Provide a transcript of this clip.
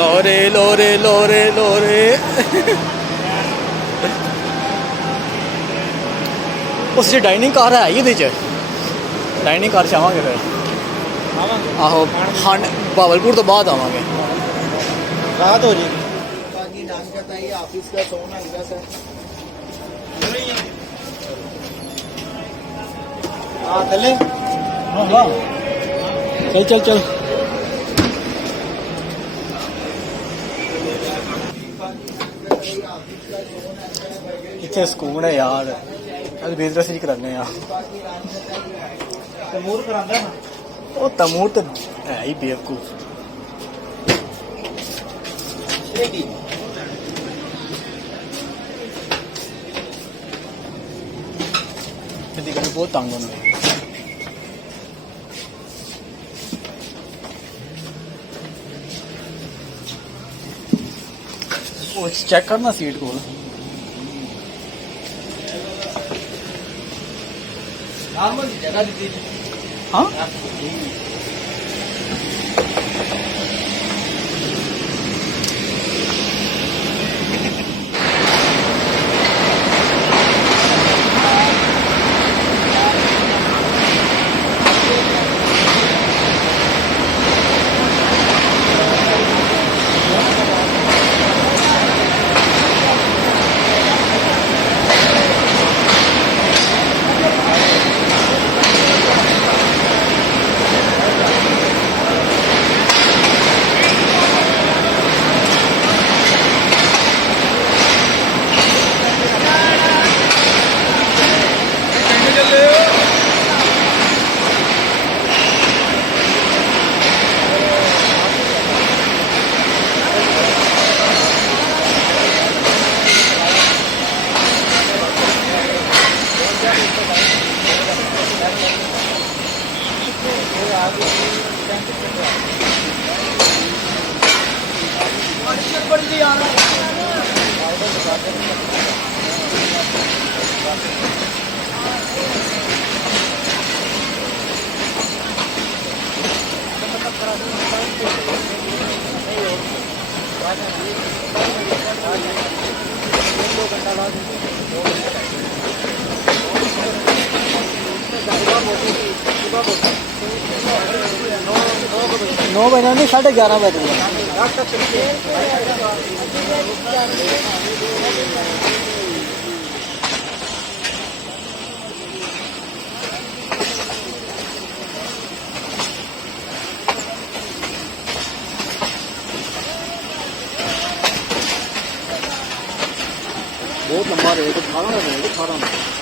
लोरे लोरे लोरे लोरे उस डाइनिंग कार है ही डाइनिंग कार चाहवांगे फिर आहो खंड भावलपुर तो बाद आवांगे रात हो जाएगी ऑफिस का सोना सर हाँ चले चल चल चल इतने सुकून है यार अभी बिजनेस ही कराने तमूर करांदा ना वो तमूर तो है ही बेवकूफ बहुत तंग होंगे चेक करना सीट को नॉर्मल जगह दी थी हाँ नौ बजे नहीं 11:30 बजे बहुत लंबा रेट 18 रेट 18